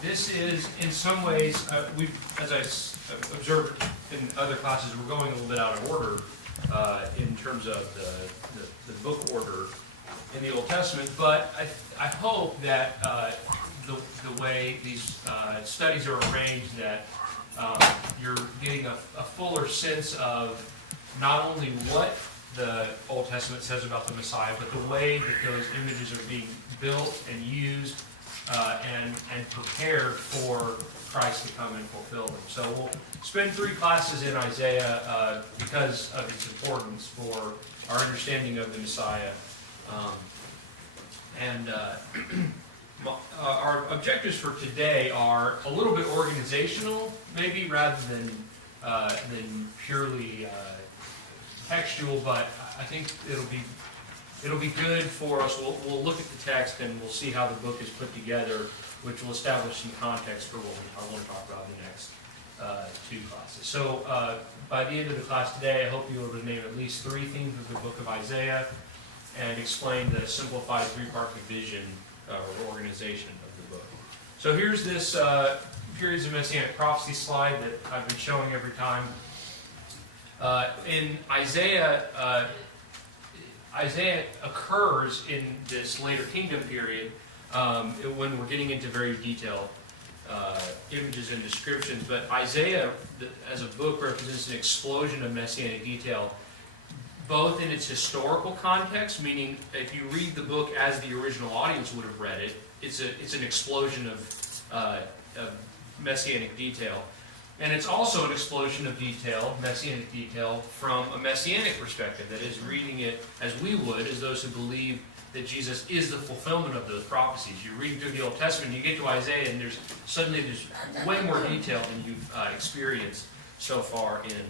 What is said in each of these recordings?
This is, in some ways, as I observed in other classes, we're going a little bit out of order in terms of the book order in the Old Testament, but I hope that the way these studies are arranged, that you're getting a fuller sense of not only what the Old Testament says about the Messiah, but the way that those images are being built and used and prepared for Christ to come and fulfill them. So we'll spend 3 classes in Isaiah because of its importance for our understanding of the Messiah. Our objectives for today are a little bit organizational, maybe, rather than purely textual, but I think it'll be good for us. We'll look at the text and we'll see how the book is put together, which will establish some context for what I want to talk about in the next 2 classes. So by the end of the class today, I hope you'll be able to name at least 3 themes of the book of Isaiah and explain the simplified 3-part division or organization of the book. So here's this periods of Messianic prophecy slide that I've been showing every time. In Isaiah, Isaiah occurs in this later kingdom period when we're getting into very detailed images and descriptions. But Isaiah, as a book, represents an explosion of Messianic detail, both in its historical context, meaning if you read the book as the original audience would have read it, it's an explosion of Messianic detail. And it's also an explosion of detail, Messianic detail, from a Messianic perspective, that is, reading it as we would, as those who believe that Jesus is the fulfillment of those prophecies. You're reading through the Old Testament, you get to Isaiah, and there's way more detail than you've experienced so far in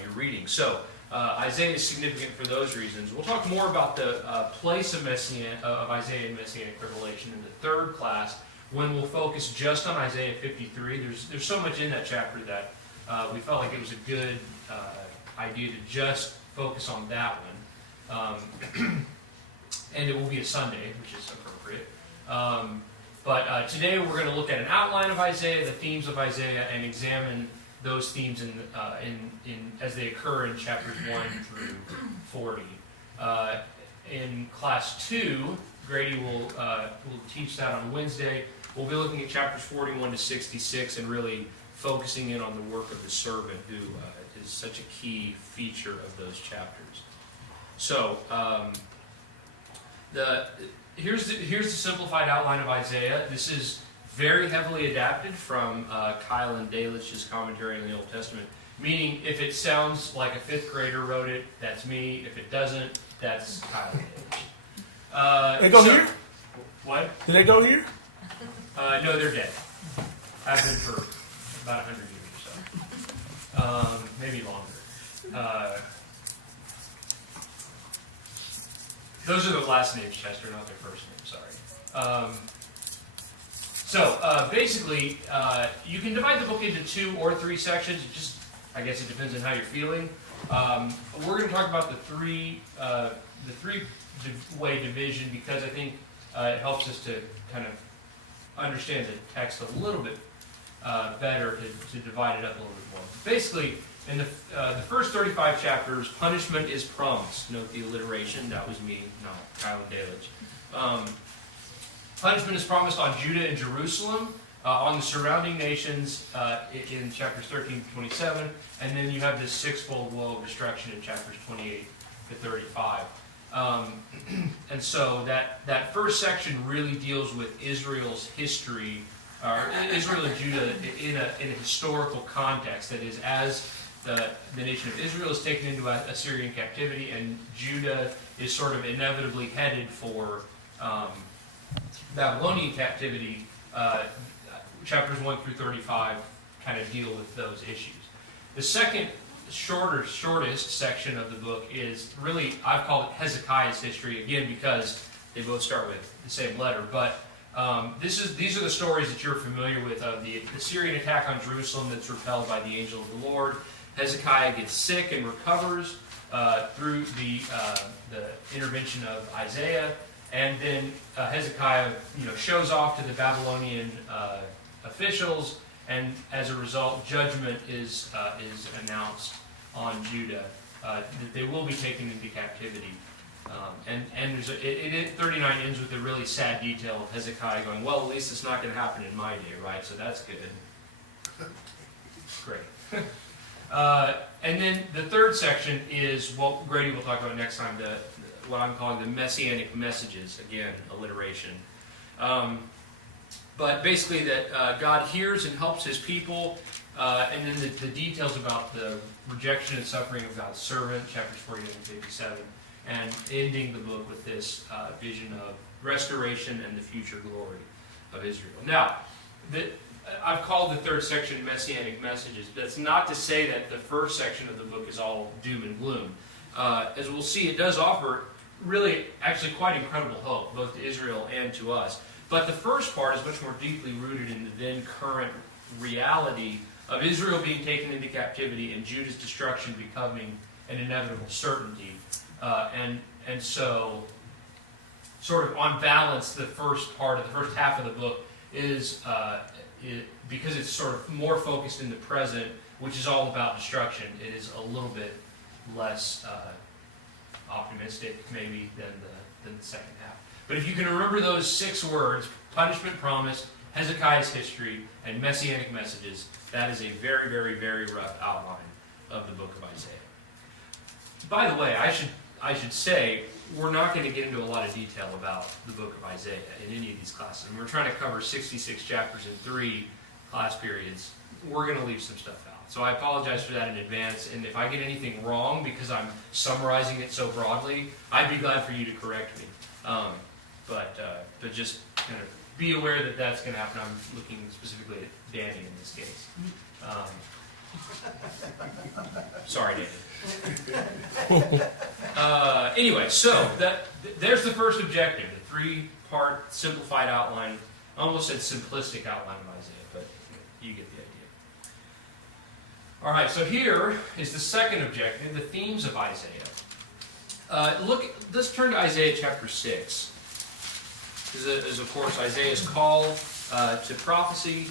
your reading. So, Isaiah is significant for those reasons. We'll talk more about the place of Isaiah in Messianic revelation in the 3rd class, when we'll focus just on Isaiah 53. There's so much in that chapter that we felt like it was a good idea to just focus on that one. And it will be a Sunday, which is appropriate. But today we're going to look at an outline of Isaiah, the themes of Isaiah, and examine those themes as they occur in chapters 1 through 40. In class 2, Grady will teach that on Wednesday. We'll be looking at chapters 41 to 66 and really focusing in on the work of the servant, who is such a key feature of those chapters. So, here's the simplified outline of Isaiah. This is very heavily adapted from Kyle and Dalich's commentary on the Old Testament, meaning if it sounds like a 5th grader wrote it, that's me. If it doesn't, that's Kyle and Dalich. They go here? What? Do they go here? No, they're dead. Have been for about 100 years or so. Maybe longer. Those are the last names, Chester, not their first name, sorry. Basically, you can divide the book into 2 or 3 sections. I guess it depends on how you're feeling. We're going to talk about the 3-way division because I think it helps us to kind of understand the text a little bit better, to divide it up a little bit more. Basically, in the first 35 chapters, punishment is promised. Note the alliteration. That was me, not Kyle and Dalich. Punishment is promised on Judah and Jerusalem, on the surrounding nations in chapters 13 to 27, and then you have this 6-fold woe of destruction in chapters 28 to 35. And so that first section really deals with Israel's history, or Israel and Judah in a historical context. That is, as the nation of Israel is taken into Assyrian captivity, and Judah is sort of inevitably headed for Babylonian captivity. Chapters 1 through 35 kind of deal with those issues. The second shortest section of the book is really, I've called it Hezekiah's history, again because they both start with the same letter. But these are the stories that you're familiar with of the Assyrian attack on Jerusalem that's repelled by the angel of the Lord. Hezekiah gets sick and recovers through the intervention of Isaiah. And then Hezekiah, shows off to the Babylonian officials, and as a result, judgment is announced on Judah, that they will be taken into captivity. And there's 39 ends with a really sad detail of Hezekiah going, well, at least it's not going to happen in my day, right? So that's good. Great. And then the third section is what Grady will talk about next time, what I'm calling the messianic messages. Again, alliteration. But basically that God hears and helps his people, and then the details about the rejection and suffering of God's servant, chapters 48 and 57, and ending the book with this vision of restoration and the future glory of Israel. Now, I've called the third section Messianic Messages. That's not to say that the first section of the book is all doom and gloom. As we'll see, it does offer really, actually quite incredible hope, both to Israel and to us. But the first part is much more deeply rooted in the then current reality of Israel being taken into captivity and Judah's destruction becoming an inevitable certainty. And so, sort of on balance, the first half of the book is, because it's sort of more focused in the present, which is all about destruction, it is a little bit less optimistic, maybe, than the second half. But if you can remember those 6 words, punishment promised, Hezekiah's history, and messianic messages, that is a very, very, very rough outline of the book of Isaiah. By the way, I should say, we're not going to get into a lot of detail about the book of Isaiah in any of these classes. And we're trying to cover 66 chapters in 3 class periods. We're going to leave some stuff out. So I apologize for that in advance. And if I get anything wrong because I'm summarizing it so broadly, I'd be glad for you to correct me. But just kind of be aware that that's going to happen. I'm looking specifically at Danny in this case. Sorry, Danny. Anyway, so there's the first objective, the 3-part simplified outline. I almost said simplistic outline of Isaiah, but you get the idea. All right, so here is the second objective, the themes of Isaiah. Let's turn to Isaiah chapter 6. This is, of course, Isaiah's call to prophecy.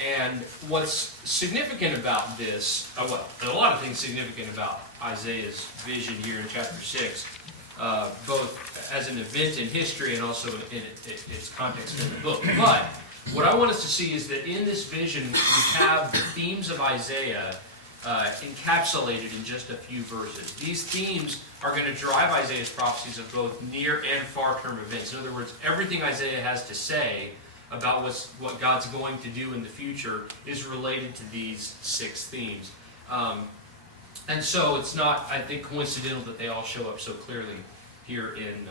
And what's significant about this, well, there are a lot of things significant about Isaiah's vision here in chapter 6, both as an event in history and also in its context in the book. But what I want us to see is that in this vision, we have the themes of Isaiah encapsulated in just a few verses. These themes are going to drive Isaiah's prophecies of both near and far-term events. In other words, everything Isaiah has to say about what God's going to do in the future is related to these 6 themes. And so it's not, I think, coincidental that they all show up so clearly here in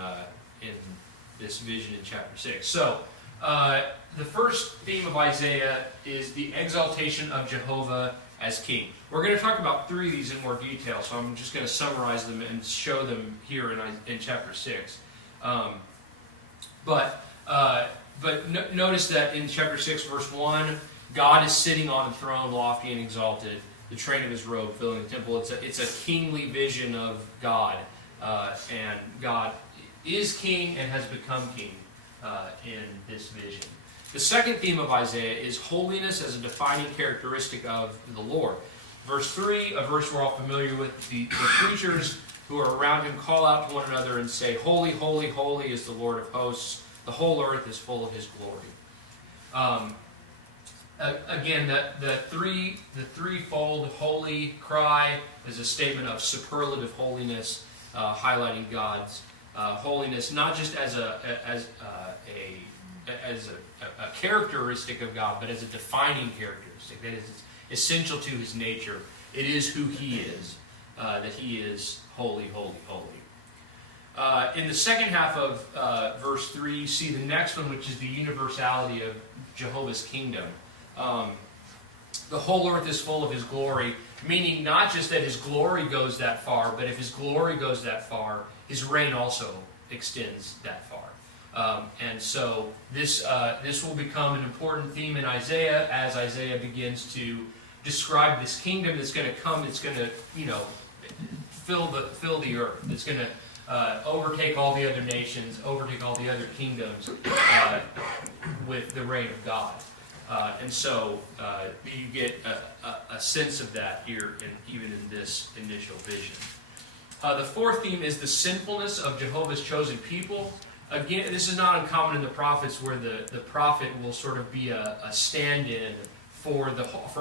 this vision in chapter 6. So, the first theme of Isaiah is the exaltation of Jehovah as king. We're going to talk about 3 of these in more detail, so I'm just going to summarize them and show them here in chapter 6. But notice that in chapter 6, verse 1, God is sitting on a throne, lofty and exalted, the train of his robe filling the temple. It's a kingly vision of God, and God is king and has become king in this vision. The second theme of Isaiah is holiness as a defining characteristic of the Lord. Verse 3, a verse we're all familiar with, the preachers who are around him call out to one another and say, "Holy, holy, holy is the Lord of hosts. The whole earth is full of his glory." Again, the threefold holy cry is a statement of superlative holiness, highlighting God's holiness, not just as a characteristic of God, but as a defining characteristic that is essential to his nature. It is who he is, that he is holy, holy, holy. In the second half of verse 3, you see the next one, which is the universality of Jehovah's kingdom. The whole earth is full of his glory, meaning not just that his glory goes that far, but if his glory goes that far, his reign also extends that far. And so this will become an important theme in Isaiah as Isaiah begins to describe this kingdom that's going to come, that's going to, fill the earth, that's going to overtake all the other nations, overtake all the other kingdoms with the reign of God. And so you get a sense of that here, even in this initial vision. The fourth theme is the sinfulness of Jehovah's chosen people. Again, this is not uncommon in the prophets, where the prophet will sort of be a stand-in for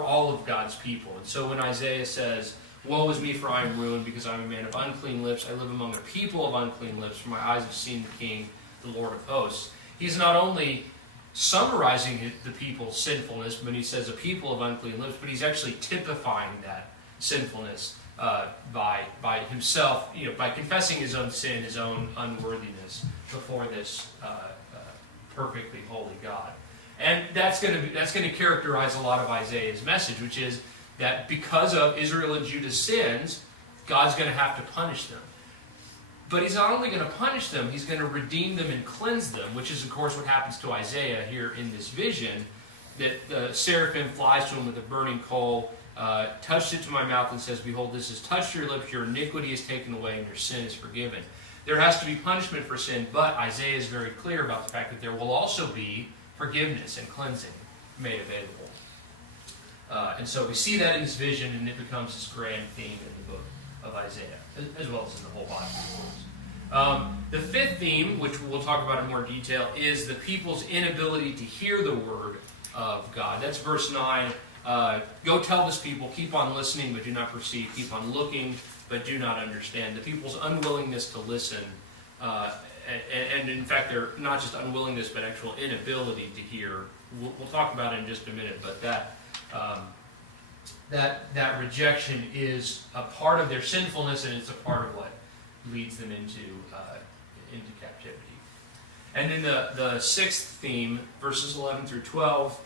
all of God's people. And so when Isaiah says, "Woe is me, for I am ruined, because I am a man of unclean lips. I live among a people of unclean lips, for my eyes have seen the King, the Lord of hosts." He's not only summarizing the people's sinfulness when he says a people of unclean lips, but he's actually typifying that sinfulness by himself, by confessing his own sin, his own unworthiness before this perfectly holy God. And that's going to characterize a lot of Isaiah's message, which is that because of Israel and Judah's sins, God's going to have to punish them. But he's not only going to punish them, he's going to redeem them and cleanse them, which is, of course, what happens to Isaiah here in this vision, that the seraphim flies to him with a burning coal, touched it to my mouth and says, "Behold, this has touched your lips, your iniquity is taken away, and your sin is forgiven." There has to be punishment for sin, but Isaiah is very clear about the fact that there will also be forgiveness and cleansing made available. And so we see that in this vision, and it becomes this grand theme in the book of Isaiah, as well as in the whole Bible, of course. The fifth theme, which we'll talk about in more detail, is the people's inability to hear the word of God. That's verse 9. Go tell this people, keep on listening, but do not perceive. Keep on looking, but do not understand. The people's unwillingness to listen, and in fact, they're not just unwillingness, but actual inability to hear. We'll talk about it in just a minute, but that rejection is a part of their sinfulness, and it's a part of what leads them into captivity. And then the sixth theme, verses 11 through 12,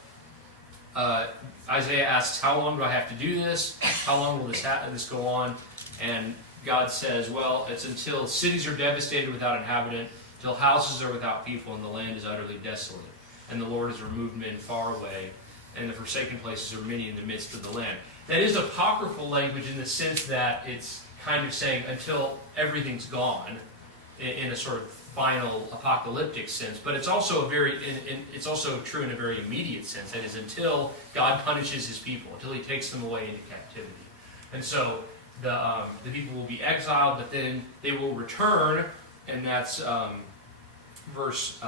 Isaiah asks, "How long do I have to do this? How long will this go on?" And God says, well, it's until cities are devastated without inhabitant, till houses are without people, and the land is utterly desolate. And the Lord has removed men far away, and the forsaken places are many in the midst of the land. That is apocryphal language in the sense that it's kind of saying until everything's gone, in a sort of final apocalyptic sense, but it's also it's also true in a very immediate sense. That is, until God punishes his people, until he takes them away into captivity. And so the people will be exiled, but then they will return, and that's verse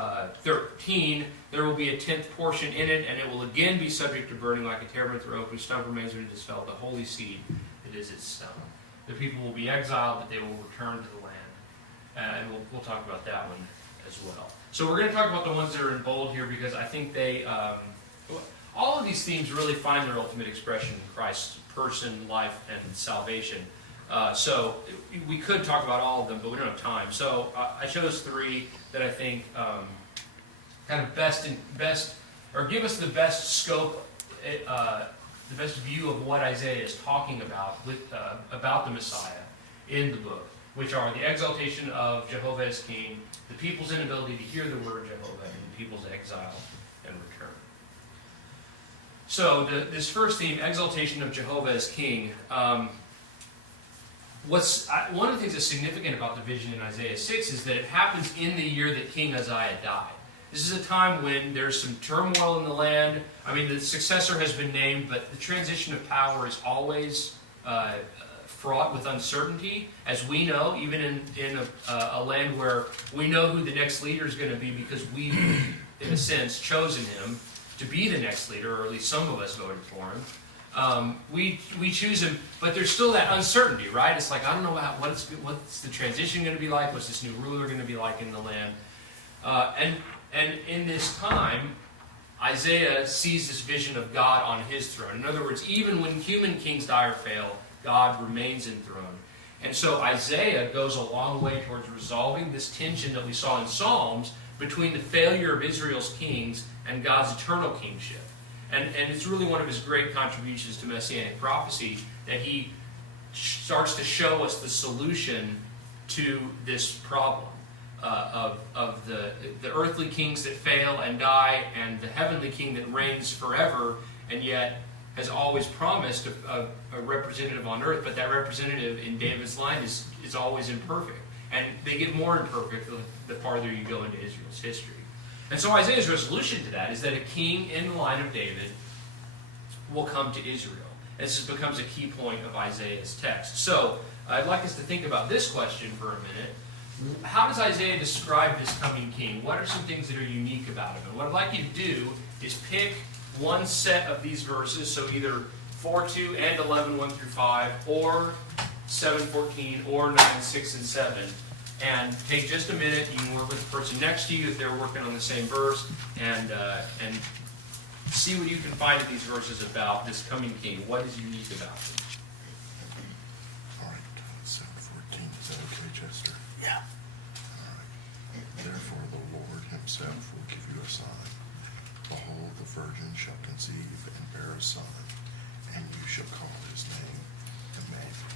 13. There will be a 10th portion in it, and it will again be subject to burning like a terebinth or oak, whose stump remains when it is felled, the holy seed that is its stump. The people will be exiled, but they will return to the land. And we'll talk about that one as well. So we're going to talk about the ones that are in bold here, because I think they, all of these themes really find their ultimate expression in Christ's person, life, and salvation. So we could talk about all of them, but we don't have time. So I chose three that I think kind of best, or give us the best scope, the best view of what Isaiah is talking about about the Messiah in the book, which are the exaltation of Jehovah as king, the people's inability to hear the word of Jehovah, and the people's exile and return. So this first theme, exaltation of Jehovah as king. One of the things that's significant about the vision in Isaiah 6 is that it happens in the year that King Uzziah died. This is a time when there's some turmoil in the land. I mean, the successor has been named, but the transition of power is always fraught with uncertainty, as we know, even in a land where we know who the next leader is going to be, because we've, in a sense, chosen him to be the next leader, or at least some of us voted for him. We choose him, but there's still that uncertainty, right? It's like, I don't know what's the transition going to be like, what's this new ruler going to be like in the land. And in this time, Isaiah sees this vision of God on his throne. In other words, even when human kings die or fail, God remains enthroned. And so Isaiah goes a long way towards resolving this tension that we saw in Psalms between the failure of Israel's kings and God's eternal kingship. And it's really one of his great contributions to Messianic prophecy, that he starts to show us the solution to this problem of the earthly kings that fail and die, and the heavenly king that reigns forever, and yet has always promised a representative on earth, but that representative in David's line is always imperfect. And they get more imperfect the farther you go into Israel's history. And so Isaiah's resolution to that is that a king in the line of David will come to Israel. This becomes a key point of Isaiah's text. So I'd like us to think about this question for a minute. How does Isaiah describe this coming king? What are some things that are unique about him? And what I'd like you to do is pick one set of these verses, so either 4:2 and 11:1 through 5, or 7:14, or 9:6 and 7, and take just a minute. You can work with the person next to you if they're working on the same verse, and see what you can find in these verses about this coming king. What is unique about him? All right, 7:14. Is that okay, Chester? Yeah. All right. Therefore, the Lord Himself will give you a sign. Behold, the virgin shall conceive and bear a son, and you shall call his name Emmanuel.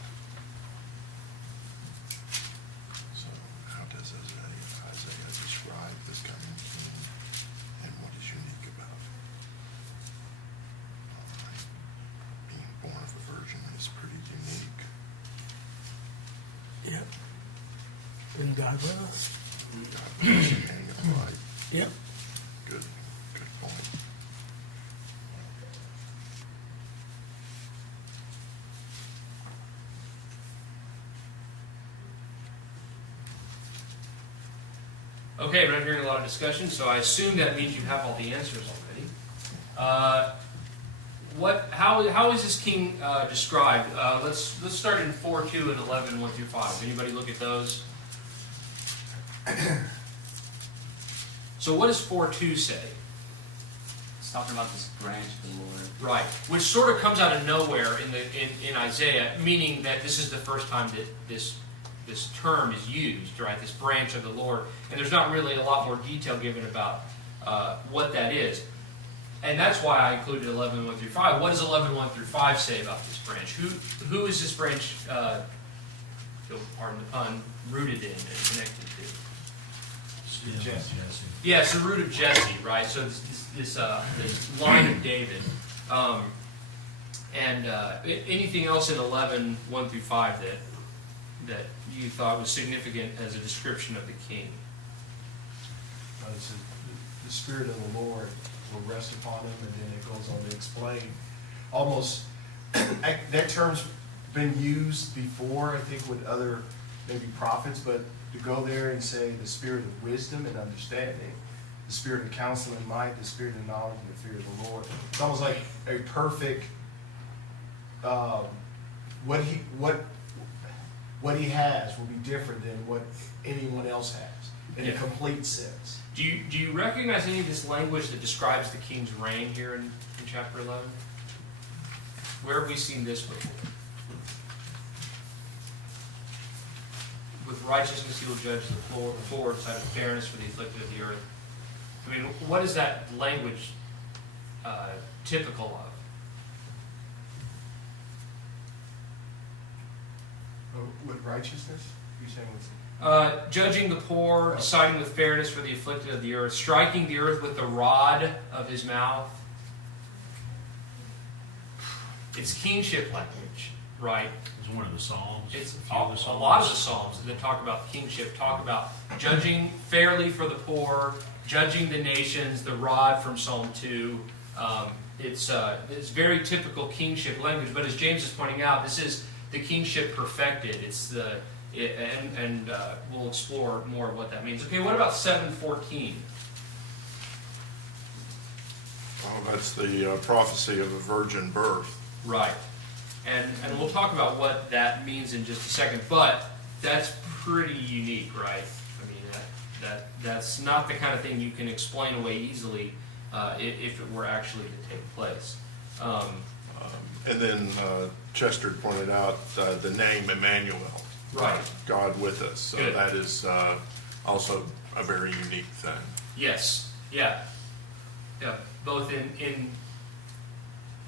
So, how does Isaiah describe this coming king, and what is unique about him? All right. Being born of a virgin is pretty unique. Yep. And God with us. God bless you, Emmanuel, right? Yep. Good point. Okay, we're not hearing a lot of discussion, so I assume that means you have all the answers already. How is this king described? Let's start in 4:2 and 11:1 through 5. Anybody look at those? So what does 4:2 say? It's talking about this branch of the Lord. Right, which sort of comes out of nowhere in Isaiah, meaning that this is the first time that this term is used, right? This branch of the Lord, and there's not really a lot more detail given about what that is, and that's why I included 11:1 through 5. What does 11:1 through 5 say about this branch? Who is this branch? Pardon the pun, rooted in and connected to? Jesse. Yeah, it's the root of Jesse, right? So this line of David. Anything else in 11:1 through 5 that you thought was significant as a description of the king? The Spirit of the Lord will rest upon him, and then it goes on to explain almost that term's been used before, I think, with other maybe prophets, but to go there and say the spirit of wisdom and understanding, the spirit of counsel and might, the spirit of knowledge and the fear of the Lord. It's almost like a perfect what he has will be different than what anyone else has in a complete sense. Do you recognize any of this language that describes the king's reign here in chapter 11? Where have we seen this before? With righteousness he will judge the poor, side of fairness for the afflicted of the earth. I mean, what is that language typical of? With righteousness? You're saying with Judging the poor, deciding with fairness for the afflicted of the earth, striking the earth with the rod of his mouth. It's kingship language, right? It's one of the Psalms. It's a few of the a Psalms. lot of the Psalms that talk about kingship, talk about judging fairly for the poor, judging the nations, the rod from Psalm 2. It's very typical kingship language, but as James is pointing out, this is the kingship perfected. We'll explore more of what that means. Okay, what about 7:14? Oh, that's the prophecy of a virgin birth. Right. And we'll talk about what that means in just a second, but that's pretty unique, right? I mean, that's not the kind of thing you can explain away easily if it were actually to take place. And then Chester pointed out the name Emmanuel. Right. God with us. So Good. that is also a very unique thing. Yes. Yeah. Yeah. Both in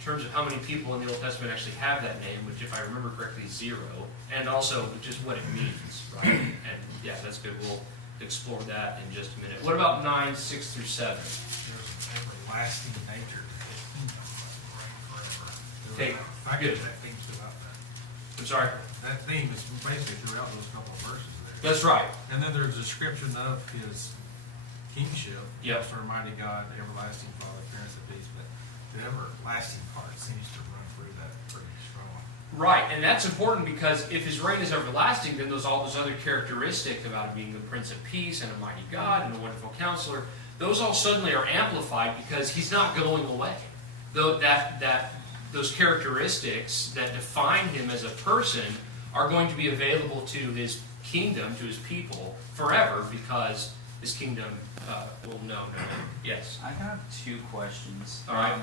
terms of how many people in the Old Testament actually have that name, which, if I remember correctly, is 0, and also just what it means, right? And yeah, that's good. We'll explore that in just a minute. What about 9:6 through 7? There's an everlasting nature to it. Forever. Okay, I good. get that theme about that. I'm sorry. That theme is basically throughout those couple of verses there. That's right. And then there's a description of his kingship. Yep. Master, Almighty God, everlasting Father, Prince of Peace. But the everlasting part seems to run through that pretty strong. Right, and that's important because if his reign is everlasting, then all those other characteristics about him being the Prince of Peace and a mighty God and a wonderful counselor, those all suddenly are amplified because he's not going away. Though those characteristics that define him as a person are going to be available to his kingdom, to his people, forever, because his kingdom will know no end. Yes? I have two questions. All right.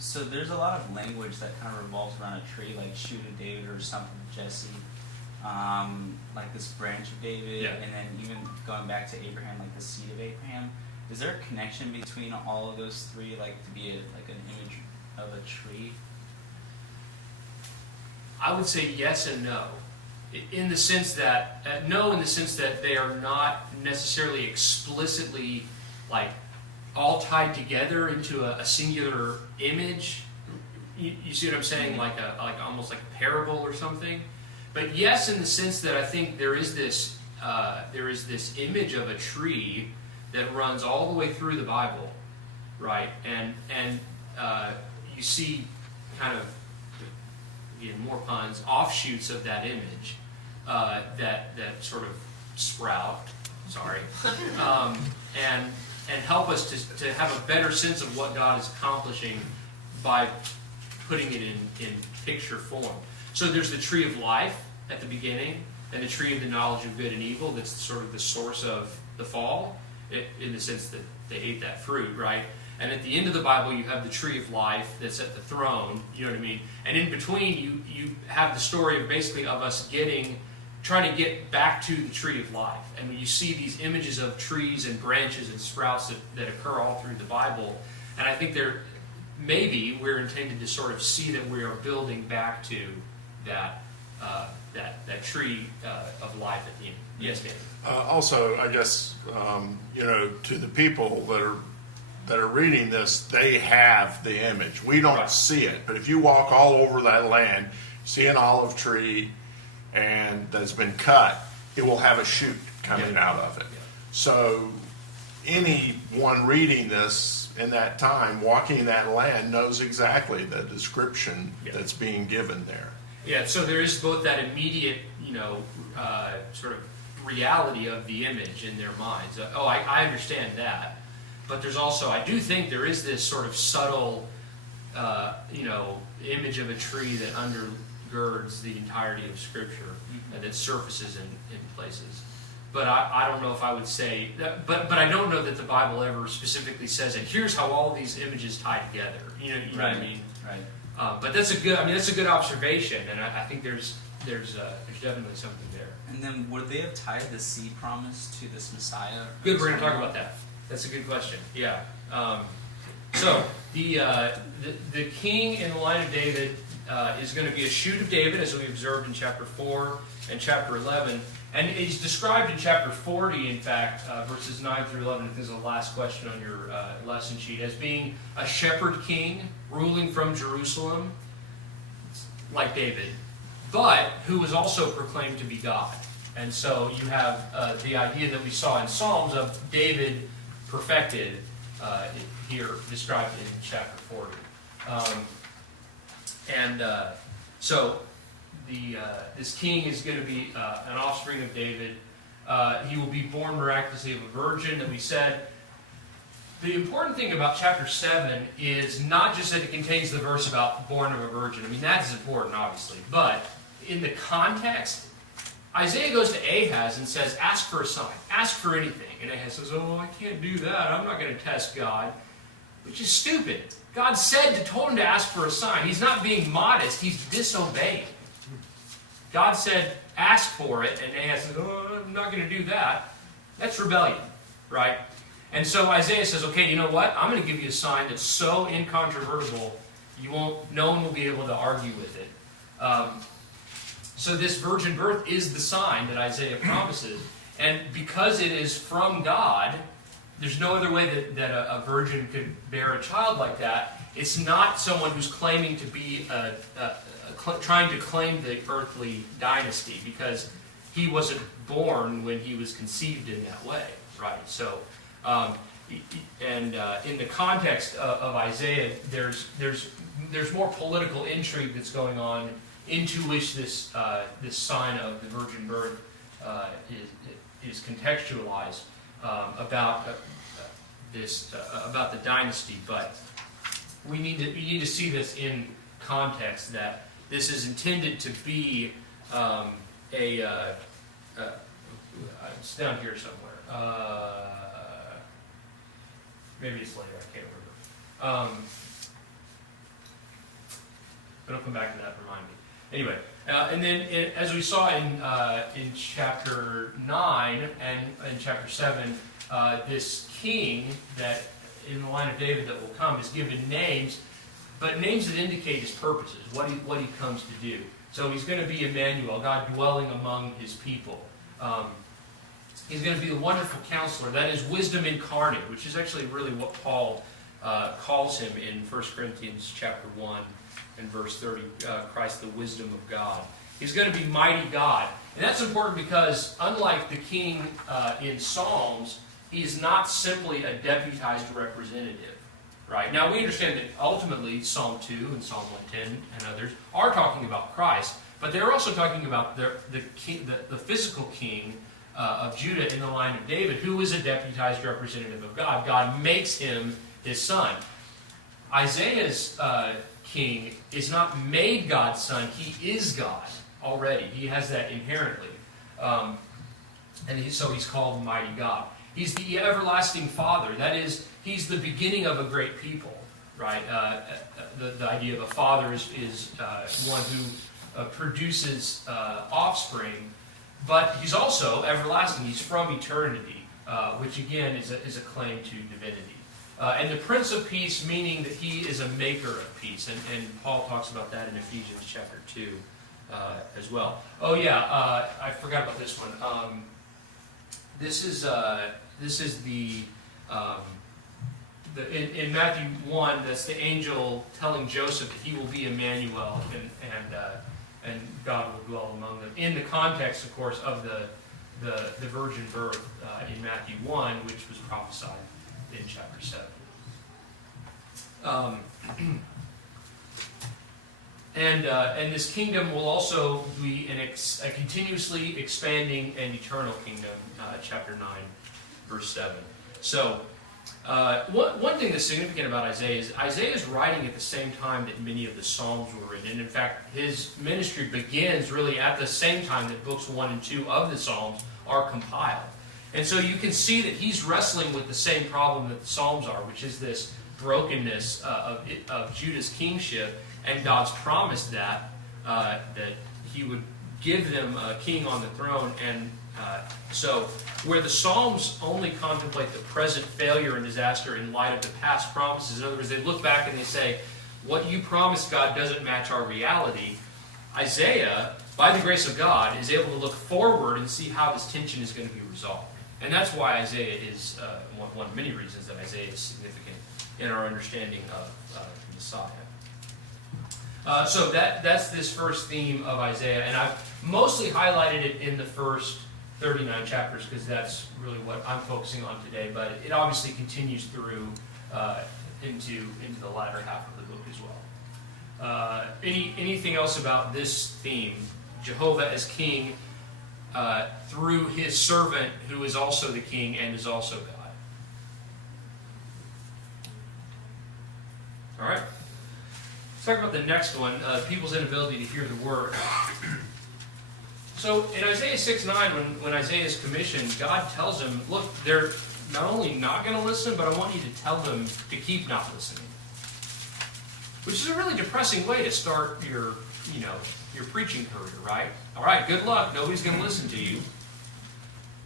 So there's a lot of language that kind of revolves around a tree, like shoot of David or something of Jesse, like this branch of David, Yeah. and then even going back to Abraham, like the seed of Abraham. Is there a connection between all of those three, like to be like an image of a tree? I would say yes and no. In the sense that, no, in the sense that they are not necessarily explicitly like all tied together into a singular image. You see what I'm saying? Like almost like a parable or something. But yes, in the sense that I think there is this image of a tree that runs all the way through the Bible, right? And you see kind of, again, more puns, offshoots of that image that sort of sprout. Sorry, and help us to have a better sense of what God is accomplishing by putting it in picture form. So there's the tree of life at the beginning, and the tree of the knowledge of good and evil. That's sort of the source of the fall, in the sense that they ate that fruit, right? And at the end of the Bible, you have the tree of life that's at the throne. You know what I mean? And in between, you have the story of basically of us trying to get back to the tree of life. And when you see these images of trees and branches and sprouts that occur all through the Bible, and I think maybe we're intended to sort of see that we are building back to that tree of life at the end. Yes, David? Also, I guess, to the people that are reading this, they have the image. We don't Right. see it, but if you walk all over that land, see an olive tree and that's been cut, it will have a shoot coming Yeah. out of it. Yeah. So anyone reading this in that time, walking that land, knows exactly the description Yeah. that's being given there. Yeah, so there is both that immediate, sort of reality of the image in their minds. I understand that. But there's also, I do think there is this sort of subtle, image of a tree that undergirds the entirety of Scripture and that surfaces in places. But I don't know if I would say, but I don't know that the Bible ever specifically says, and here's how all these images tie together. You know what I mean? Right. But that's a good observation, and I think there's definitely something there. And then would they have tied the seed promise to this Messiah? Good, we're going to talk about that. That's a good question. Yeah. So the king in the line of David is going to be a shoot of David, as we observed in chapter 4 and chapter 11. And he's described in chapter 40, in fact, verses 9 through 11, I think is the last question on your lesson sheet, as being a shepherd king ruling from Jerusalem, like David, but who was also proclaimed to be God. And so you have the idea that we saw in Psalms of David perfected here, described in chapter 40. So this king is going to be an offspring of David. He will be born miraculously of a virgin, that we said. The important thing about chapter 7 is not just that it contains the verse about born of a virgin. I mean, that is important, obviously. But in the context, Isaiah goes to Ahaz and says, ask for a sign. Ask for anything. And Ahaz says, I can't do that. I'm not going to test God. Which is stupid. God told him to ask for a sign. He's not being modest. He's disobeying. God said, ask for it. And Ahaz says, I'm not going to do that. That's rebellion, right? And so Isaiah says, okay, you know what? I'm going to give you a sign that's so incontrovertible, no one will be able to argue with it. So this virgin birth is the sign that Isaiah promises. And because it is from God, there's no other way that a virgin could bear a child like that. It's not someone who's claiming to be trying to claim the earthly dynasty, because he wasn't born when he was conceived in that way, right? So, in the context of Isaiah, there's more political intrigue that's going on, into which this sign of the virgin birth is contextualized about the dynasty. But you need to see this in context, that this is intended to be it's down here somewhere. Maybe it's later, I can't remember. But I'll come back to that, remind me. Anyway, and then as we saw in chapter 9 and in chapter 7, this king that in the line of David that will come is given names, but names that indicate his purposes, what he comes to do. So he's going to be Emmanuel, God dwelling among his people. He's going to be the wonderful counselor, that is wisdom incarnate, which is actually really what Paul calls him in 1 Corinthians chapter 1 and verse 30, Christ the wisdom of God. He's going to be mighty God. And that's important because unlike the king in Psalms, he's not simply a deputized representative. Right? Now we understand that ultimately Psalm 2 and Psalm 110 and others are talking about Christ, but they're also talking about the physical king of Judah in the line of David, who is a deputized representative of God. God makes him his son. Isaiah's king is not made God's son, he is God already. He has that inherently. So he's called Mighty God. He's the everlasting Father. That is, he's the beginning of a great people, right? The idea of a father is one who produces offspring, but he's also everlasting. He's from eternity, which again is a claim to divinity. And the Prince of Peace, meaning that he is a maker of peace. And Paul talks about that in Ephesians chapter 2 as well. Oh yeah, I forgot about this one. This is in Matthew 1, that's the angel telling Joseph that he will be Emmanuel and God will dwell among them. In the context, of course, of the virgin birth in Matthew 1, which was prophesied in chapter 7. And this kingdom will also be a continuously expanding and eternal kingdom, chapter 9, verse 7. So, one thing that's significant about Isaiah is Isaiah is writing at the same time that many of the Psalms were written. And in fact, his ministry begins really at the same time that books 1 and 2 of the Psalms are compiled. And so you can see that he's wrestling with the same problem that the Psalms are, which is this brokenness of Judah's kingship and God's promise that he would give them a king on the throne. And so where the Psalms only contemplate the present failure and disaster in light of the past promises, in other words, they look back and they say, what you promised, God, doesn't match our reality. Isaiah, by the grace of God, is able to look forward and see how this tension is going to be resolved. And that's why Isaiah is, one of many reasons that Isaiah is significant in our understanding of the Messiah. So that's this first theme of Isaiah, and I've mostly highlighted it in the first 39 chapters because that's really what I'm focusing on today, but it obviously continues through into the latter half of the book as well. Anything else about this theme? Jehovah as king through his servant who is also the king and is also God. All right. Let's talk about the next one, people's inability to hear the word. So in Isaiah 6:9, when Isaiah is commissioned, God tells him, look, they're not only not going to listen, but I want you to tell them to keep not listening. Which is a really depressing way to start your preaching career, right? All right, good luck. Nobody's going to listen to you.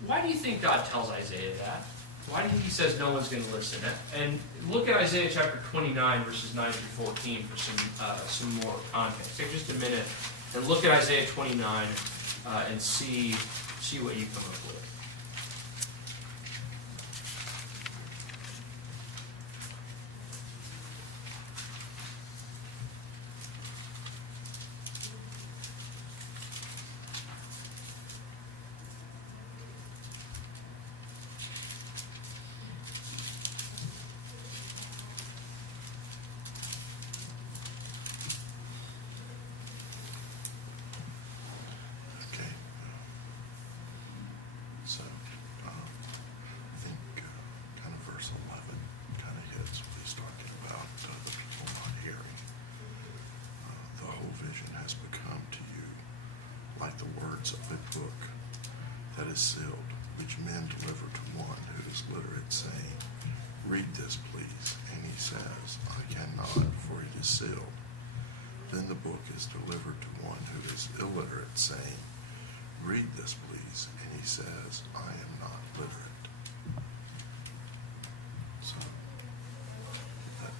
Why do you think God tells Isaiah that? Why do you think he says no one's going to listen? And look at Isaiah chapter 29, verses 9 through 14 for some more context. Take just a minute and look at Isaiah 29 and see what you come up with. words of a book that is sealed, which men deliver to one who is literate, saying, read this, please. And he says, I cannot, for it is sealed. Then the book is delivered to one who is illiterate, saying, read this, please. And he says, I am not literate. So, that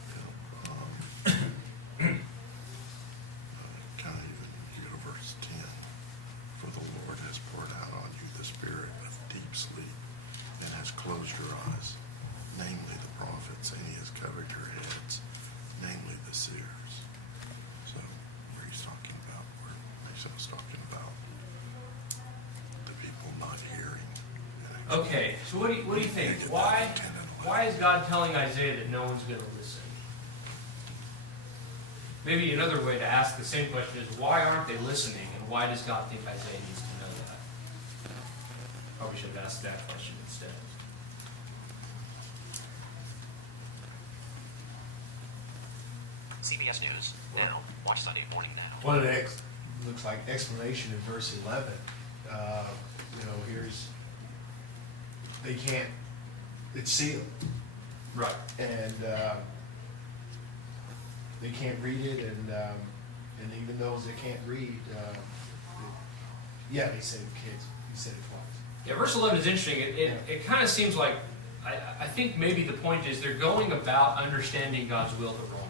kind of even you go to verse 10. For the Lord has poured out on you the spirit of deep sleep and has closed your eyes, namely the prophets, and he has covered your heads, namely the seers. So, where he's talking about, where Isaac's talking about the people not hearing. Okay, so what do you think? Why is God telling Isaiah that no one's going to listen? Maybe another way to ask the same question is, why aren't they listening, and why does God think Isaiah needs to know that? Probably should have asked that question instead. CBS News. Now. Watch Sunday Morning Now. One of the looks like explanation in verse 11. Here's they can't. It's sealed, Right. and they can't read it, and even those that can't read, he said kids. He said it twice. Yeah, verse 11 is interesting. It kind of seems like, I think maybe the point is they're going about understanding God's will the wrong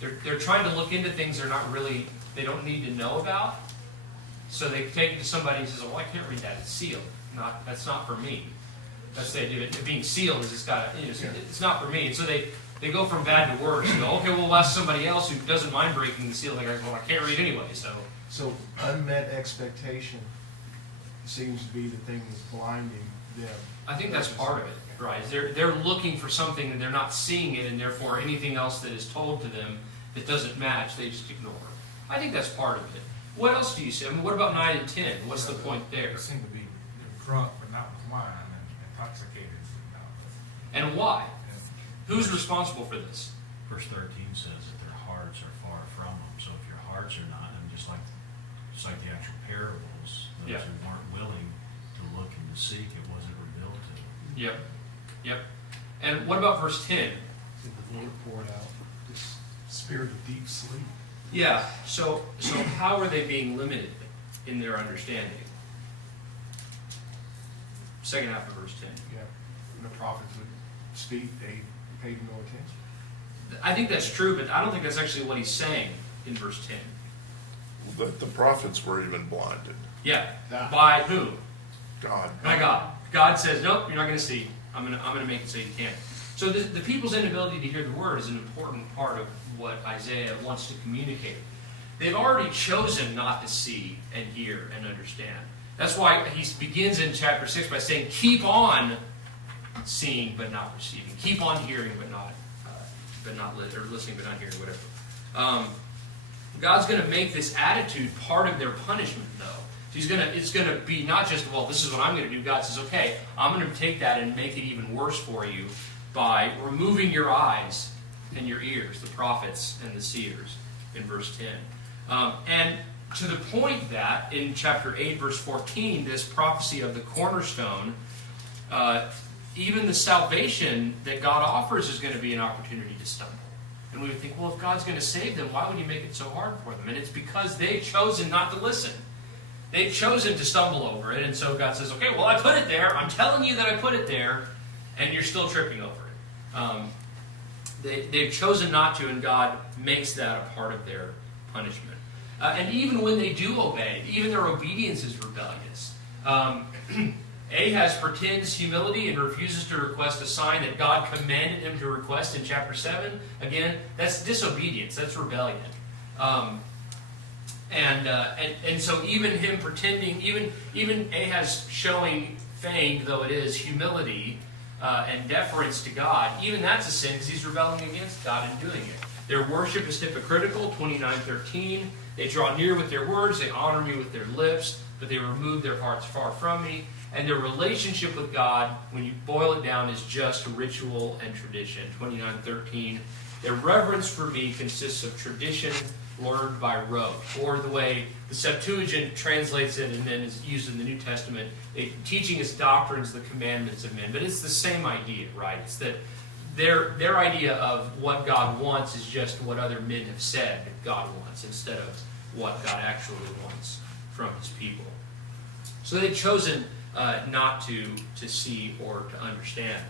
way. They're trying to look into things they don't need to know about. So they take it to somebody and says, well, I can't read that. It's sealed. That's not for me. That's the idea of it being sealed is it's not for me. And so they go from bad to worse. They go, okay, we'll ask somebody else who doesn't mind breaking the seal. They go, well, I can't read anyway, So unmet expectation seems to be the thing that's blinding them. I think that's part of it, right? They're looking for something and they're not seeing it, and therefore anything else that is told to them that doesn't match, they just ignore. I think that's part of it. What else do you see? I mean, what about 9 and 10? What's the point there? They seem to be drunk, but not with wine, and intoxicated. But not with, And why? and Who's responsible for this? Verse 13 says that their hearts are far from them. So if your hearts are not, and just like the actual parables, those Yeah. who weren't willing to look and to seek, it wasn't revealed to them. Yep. And what about verse 10? The Lord poured out this spirit of deep sleep. Yeah, so how are they being limited in their understanding? Second half of verse 10. Yeah, when the prophets would speak, they paid no attention. I think that's true, but I don't think that's actually what he's saying in verse 10. The prophets were even blinded. Yeah. Ah. By who? God. By God. God says, nope, you're not going to see. I'm going to make it so you can't. So the people's inability to hear the word is an important part of what Isaiah wants to communicate. They've already chosen not to see and hear and understand. That's why he begins in chapter 6 by saying, keep on seeing but not receiving. Keep on hearing but not listening but not hearing, whatever. God's going to make this attitude part of their punishment, though. It's going to be not just, well, this is what I'm going to do. God says, okay, I'm going to take that and make it even worse for you by removing your eyes and your ears, the prophets and the seers, in verse 10. And to the point that in chapter 8, verse 14, this prophecy of the cornerstone, even the salvation that God offers is going to be an opportunity to stumble. And we would think, well, if God's going to save them, why would he make it so hard for them? And it's because they've chosen not to listen. They've chosen to stumble over it, and so God says, okay, well, I put it there. I'm telling you that I put it there, and you're still tripping over it. They've chosen not to, and God makes that a part of their punishment. And even when they do obey, even their obedience is rebellious. Ahaz pretends humility and refuses to request a sign that God commanded him to request in chapter 7. Again, that's disobedience. That's rebellion. And so even him pretending, even Ahaz showing feigned, though it is, humility and deference to God, even that's a sin because he's rebelling against God in doing it. Their worship is hypocritical, 29:13. They draw near with their words, they honor me with their lips, but they remove their hearts far from me. And their relationship with God, when you boil it down, is just ritual and tradition, 29:13. Their reverence for me consists of tradition, learned by rote, or the way the Septuagint translates it and then is used in the New Testament, teaching as doctrines the commandments of men. But it's the same idea, right? It's that their idea of what God wants is just what other men have said God wants, instead of what God actually wants from his people. So they've chosen not to see or to understand.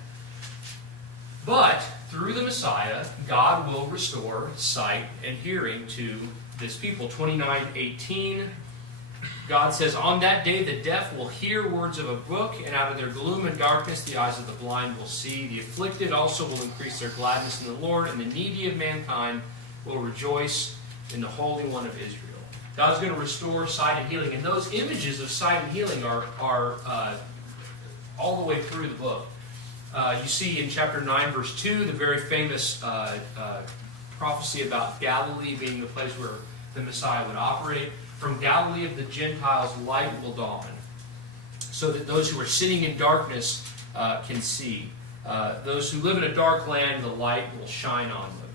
But through the Messiah, God will restore sight and hearing to this people. 29:18, God says, "On that day the deaf will hear words of a book, and out of their gloom and darkness the eyes of the blind will see. The afflicted also will increase their gladness in the Lord, and the needy of mankind will rejoice in the Holy One of Israel." God's going to restore sight and healing. And those images of sight and healing are all the way through the book. You see in chapter 9, verse 2, the very famous prophecy about Galilee being the place where the Messiah would operate. "From Galilee of the Gentiles light will dawn, so that those who are sitting in darkness can see. Those who live in a dark land, the light will shine on them."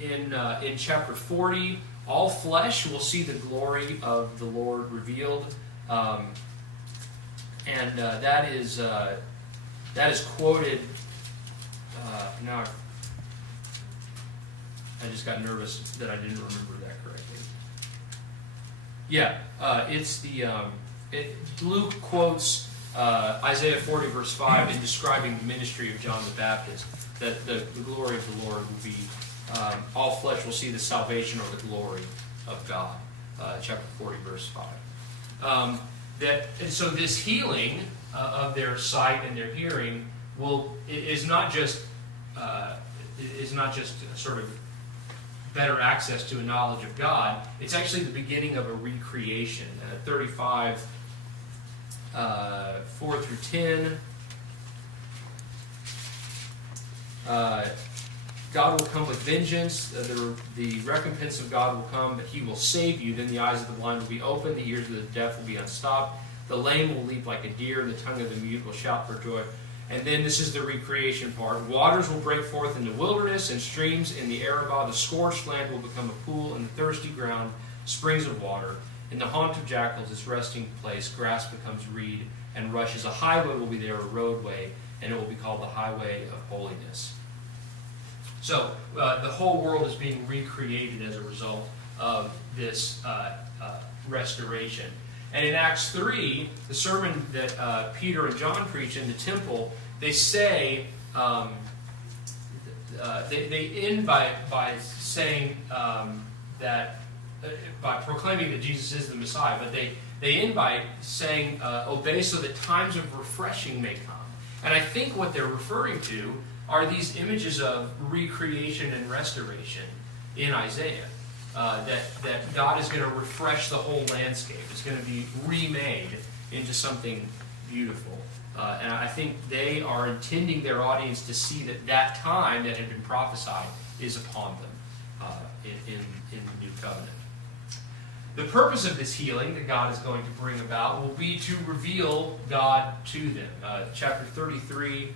In chapter 40, all flesh will see the glory of the Lord revealed. And that is quoted. Now I just got nervous that I didn't remember that correctly. Yeah, it's the Luke quotes Isaiah 40 verse 5 in describing the ministry of John the Baptist, that the glory of the Lord will be, all flesh will see the salvation or the glory of God. Chapter 40 verse 5. And so this healing of their sight and their hearing is not just sort of better access to a knowledge of God. It's actually the beginning of a recreation. 35, 4 through 10. God will come with vengeance. The recompense of God will come, but he will save you. Then the eyes of the blind will be opened, the ears of the deaf will be unstopped. The lame will leap like a deer, the tongue of the mute will shout for joy. And then this is the recreation part. Waters will break forth in the wilderness, and streams in the Arabah. The scorched land will become a pool, and the thirsty ground springs of water. In the haunt of jackals, its resting place, grass becomes reed and rushes. A highway will be there, a roadway, and it will be called the highway of holiness. So the whole world is being recreated as a result of this restoration. And in Acts 3, the sermon that Peter and John preach in the temple, they say, they end by saying that, by proclaiming that Jesus is the Messiah, but they end by saying, obey so that times of refreshing may come. And I think what they're referring to are these images of recreation and restoration in Isaiah. That God is going to refresh the whole landscape. It's going to be remade into something beautiful. And I think they are intending their audience to see that time that had been prophesied is upon them in the New Covenant. The purpose of this healing that God is going to bring about will be to reveal God to them. Chapter 33,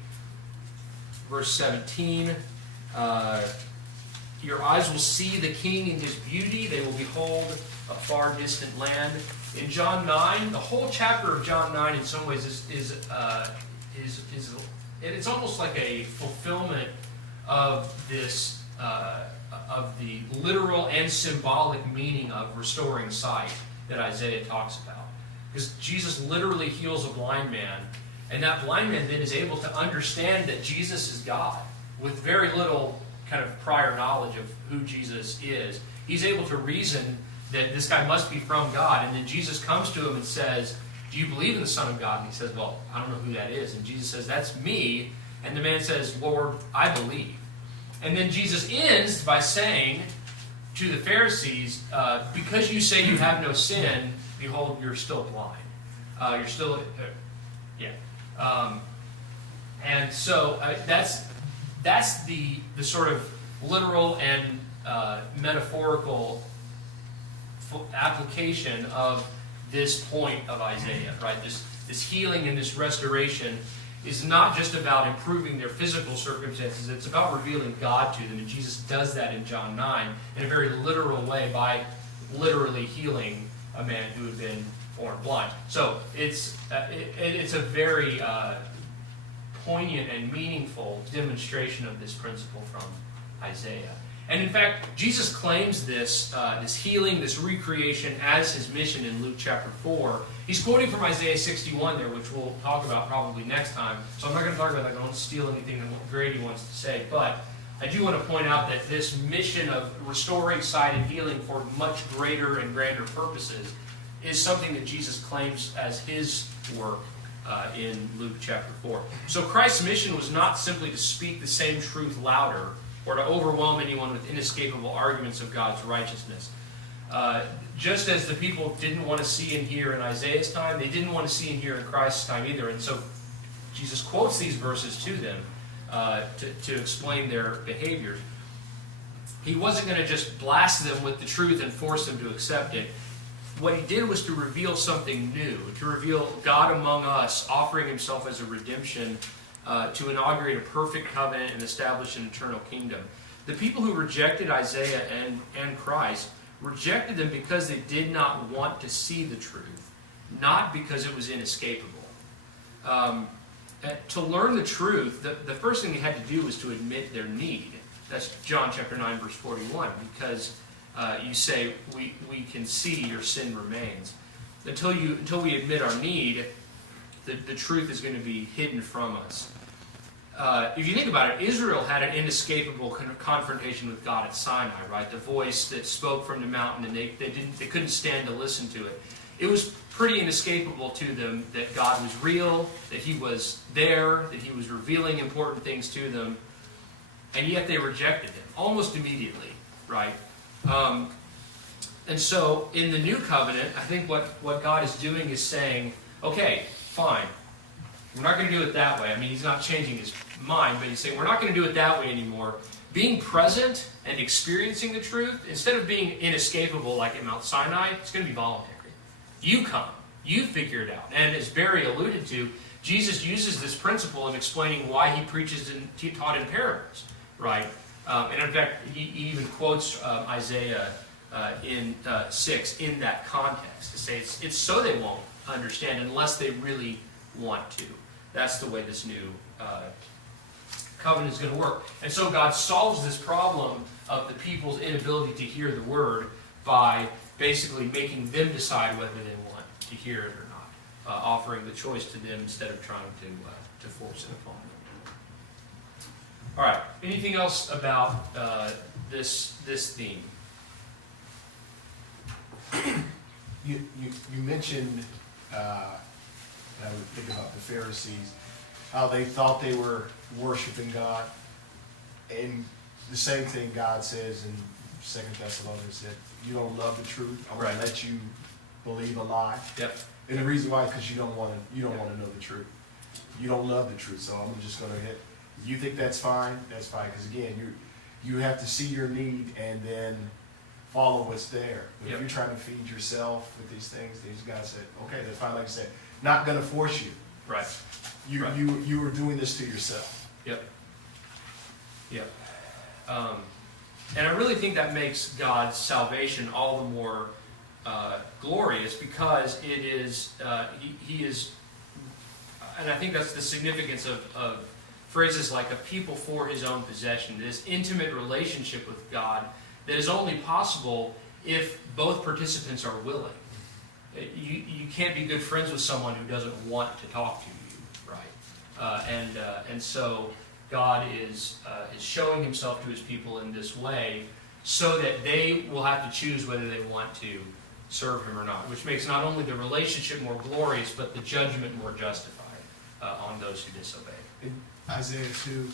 verse 17. Your eyes will see the King in his beauty. They will behold a far distant land. In John 9, the whole chapter of John 9 in some ways is it's almost like a fulfillment of this of the literal and symbolic meaning of restoring sight that Isaiah talks about. Because Jesus literally heals a blind man, and that blind man then is able to understand that Jesus is God with very little kind of prior knowledge of who Jesus is. He's able to reason that this guy must be from God. And then Jesus comes to him and says, "Do you believe in the Son of God?" And he says, "Well, I don't know who that is." And Jesus says, "That's me." And the man says, "Lord, I believe." And then Jesus ends by saying to the Pharisees, because you say you have no sin, behold, you're still blind. You're still, and so that's the sort of literal and metaphorical application of this point of Isaiah, right? This healing and this restoration is not just about improving their physical circumstances, it's about revealing God to them. And Jesus does that in John 9 in a very literal way by literally healing a man who had been born blind. So it's a very poignant and meaningful demonstration of this principle from Isaiah. And in fact, Jesus claims this healing, this recreation as his mission in Luke chapter 4. He's quoting from Isaiah 61 there, which we'll talk about probably next time. So I'm not going to talk about that. I don't want to steal anything that Grady wants to say. But I do want to point out that this mission of restoring sight and healing for much greater and grander purposes is something that Jesus claims as his work in Luke chapter 4. So Christ's mission was not simply to speak the same truth louder or to overwhelm anyone with inescapable arguments of God's righteousness. Just as the people didn't want to see and hear in Isaiah's time, they didn't want to see and hear in Christ's time either. And so Jesus quotes these verses to them to explain their behaviors. He wasn't going to just blast them with the truth and force them to accept it. What he did was to reveal something new, to reveal God among us, offering himself as a redemption to inaugurate a perfect covenant and establish an eternal kingdom. The people who rejected Isaiah and Christ rejected them because they did not want to see the truth, not because it was inescapable. To learn the truth, the first thing they had to do was to admit their need. That's John chapter 9, verse 41, because you say, we can see your sin remains. Until we admit our need, the truth is going to be hidden from us. If you think about it, Israel had an inescapable confrontation with God at Sinai, right? The voice that spoke from the mountain, and they couldn't stand to listen to it. It was pretty inescapable to them that God was real, that he was there, that he was revealing important things to them, and yet they rejected him almost immediately, right? And so in the new covenant, I think what God is doing is saying, okay, fine, we're not going to do it that way. I mean, he's not changing his mind, but he's saying we're not going to do it that way anymore. Being present and experiencing the truth, instead of being inescapable like at Mount Sinai, it's going to be voluntary. You come. You figure it out. And as Barry alluded to, Jesus uses this principle in explaining why he preaches and taught in parables, right? And in fact, he even quotes Isaiah in 6 in that context to say it's so they won't understand unless they really want to. That's the way this new covenant is going to work. And so God solves this problem of the people's inability to hear the word by basically making them decide whether they want to hear it or not, offering the choice to them instead of trying to force it upon them. All right. Anything else about this theme? You mentioned, I would think about the Pharisees, how they thought they were worshiping God, and the same thing God says in 2 Thessalonians, that you don't love the truth. I'm going to let you believe a lie. Yep. And the reason why is because you don't want to know the truth. You don't love the truth. So I'm just going to hit. You think that's fine? That's fine. Because again, you have to see your need and then follow what's there. But if you're trying to feed yourself with these things, these guys said, okay, that's fine. Like I said, not going to force you. Right. You were doing this to yourself. Yep. Yep. And I really think that makes God's salvation all the more glorious because it is, he is, and I think that's the significance of phrases like a people for his own possession, this intimate relationship with God that is only possible if both participants are willing. You can't be good friends with someone who doesn't want to talk to you, right? And so God is showing himself to his people in this way so that they will have to choose whether they want to serve him or not, which makes not only the relationship more glorious, but the judgment more justified on those who disobey. In Isaiah 2, when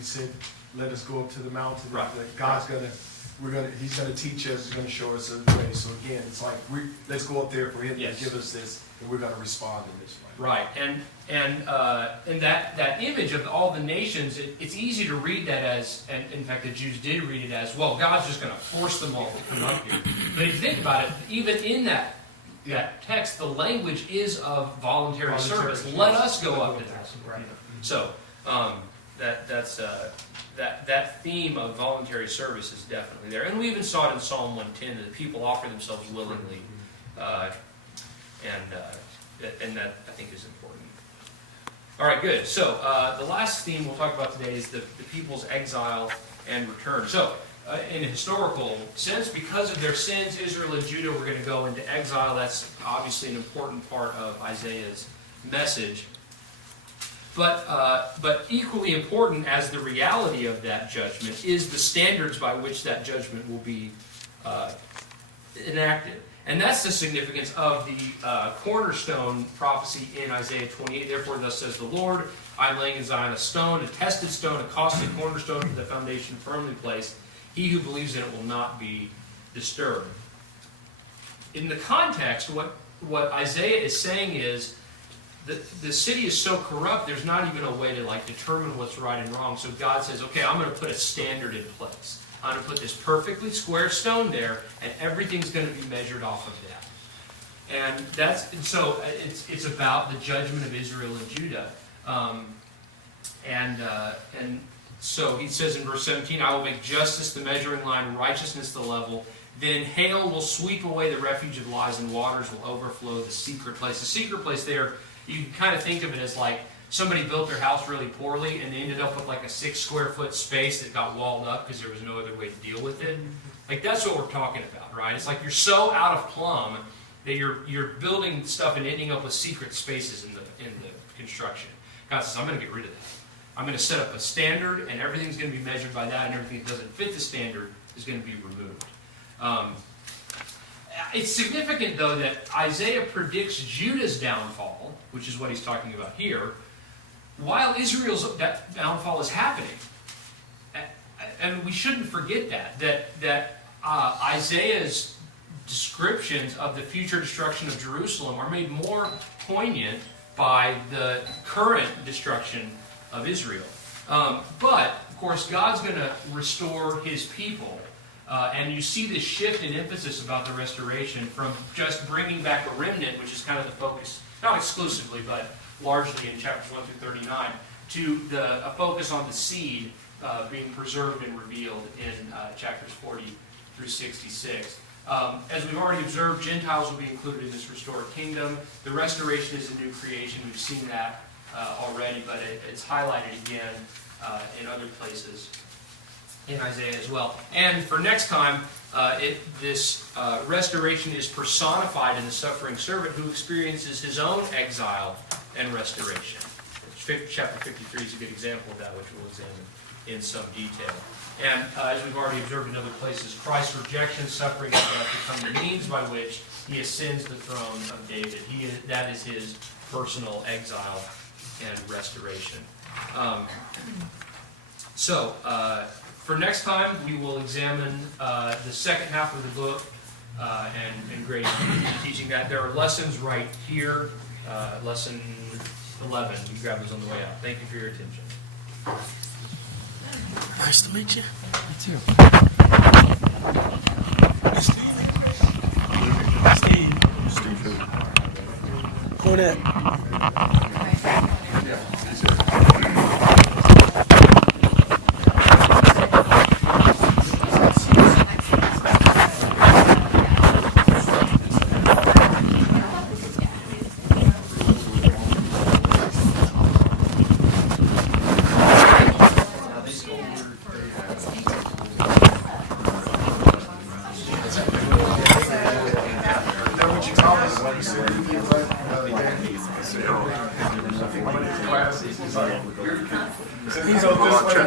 he said, let us go up to the mountain, Right. that God's he's going to teach us, he's going to show us the way. So again, it's like, let's go up there for him Yes. to give us this, and we're going to respond in this way. Right, and that image of all the nations, it's easy to read that as, and in fact the Jews did read it as, well, God's just going to force them all to come up here. But if you think about it, even in that text, the language is of voluntary service. Yes. Let us go up to that. Right. So that theme of voluntary service is definitely there, and we even saw it in Psalm 110 that people offer themselves willingly, and that I think is important. All right, good. So the last theme we'll talk about today is the people's exile and return. So in a historical sense, because of their sins, Israel and Judah were going to go into exile. That's obviously an important part of Isaiah's message. But equally important as the reality of that judgment is the standards by which that judgment will be enacted. And that's the significance of the cornerstone prophecy in Isaiah 28. Therefore, thus says the Lord, I am laying in Zion a stone, a tested stone, a costly cornerstone for the foundation firmly placed. He who believes in it will not be disturbed. In the context, what Isaiah is saying is, the city is so corrupt, there's not even a way to determine what's right and wrong. So God says, okay, I'm going to put a standard in place. I'm going to put this perfectly square stone there, and everything's going to be measured off of that. And so it's about the judgment of Israel and Judah. And so he says in verse 17, I will make justice the measuring line, righteousness the level. Then hail will sweep away the refuge of lies, and waters will overflow the secret place. The secret place there, you can kind of think of it as like somebody built their house really poorly and they ended up with like a 6 square foot space that got walled up because there was no other way to deal with it. Like that's what we're talking about, right? It's like you're so out of plumb that you're building stuff and ending up with secret spaces in the construction. God says, I'm going to get rid of that. I'm going to set up a standard, and everything's going to be measured by that, and everything that doesn't fit the standard is going to be removed. It's significant, though, that Isaiah predicts Judah's downfall, which is what he's talking about here, while Israel's downfall is happening. And we shouldn't forget that Isaiah's descriptions of the future destruction of Jerusalem are made more poignant by the current destruction of Israel. But, of course, God's going to restore His people. And you see this shift in emphasis about the restoration from just bringing back a remnant, which is kind of the focus, not exclusively, but largely in chapters 1 through 39, to a focus on the seed being preserved and revealed in chapters 40 through 66. As we've already observed, Gentiles will be included in this restored kingdom. The restoration is a new creation. We've seen that already, but it's highlighted again in other places in Isaiah as well. And for next time, this restoration is personified in the suffering servant who experiences his own exile and restoration. Chapter 53 is a good example of that, which we'll examine in some detail. And as we've already observed in other places, Christ's rejection, suffering, and death become the means by which He ascends the throne of David. That is His personal exile and restoration. For next time, we will examine the second half of the book and grade teaching that. There are lessons right here, lesson 11. You grab those on the way out. Thank you for your attention. Nice to meet you. Me too. Steve Cornette.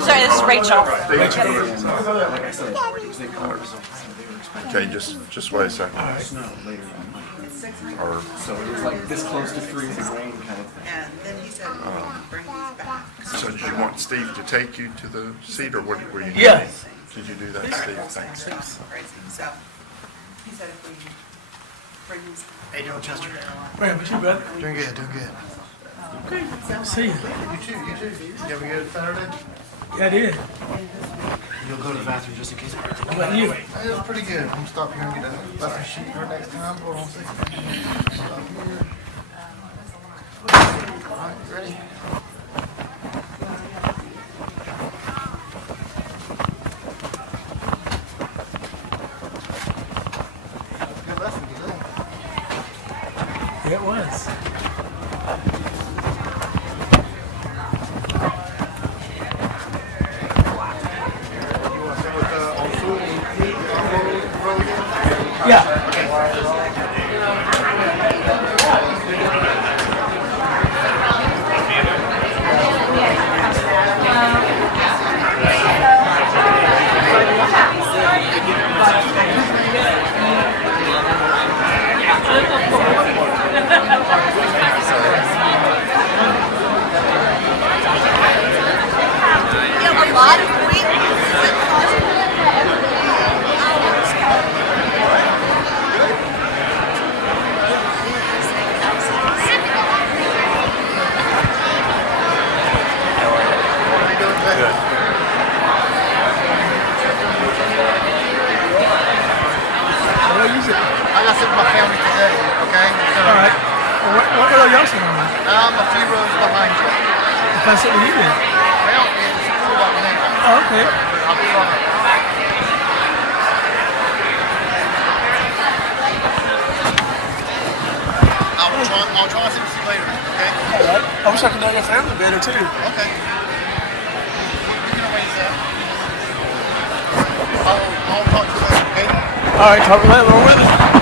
Sorry, this is Rachel. Okay, just wait a second. Or, So it was like this close to freezing rain kind of thing. And then he said, bring these back. so did you want Steve to take you to the seat, or what were you? Yeah. Did you do that, Steve? Thanks. So he said if we bring these. Hey, doing Chester? Man, what you, brother? Doing good, doing good. Okay. See you. You too, you too. You have a good Saturday? Yeah, I did. You'll go to the bathroom just in case. How about you? It was pretty good. I'm gonna stop here and get a bathroom sheet for next time. Hold on a second. Stop here. All right, ready? It was. You want to start with on foot and roll again? Yeah. Well, use it. I got some with my family today, okay? So, All right. Well, what row y'all sitting on? I'm a few rows behind you. If I sit with you then. Well, it's cool right now. Oh, okay. I'm trying. I'll try to see you later, okay? All right. I wish I could know your family better too. Okay. We're gonna raise that. I'll talk to you later, okay? All right. Talk to you later. We're with it.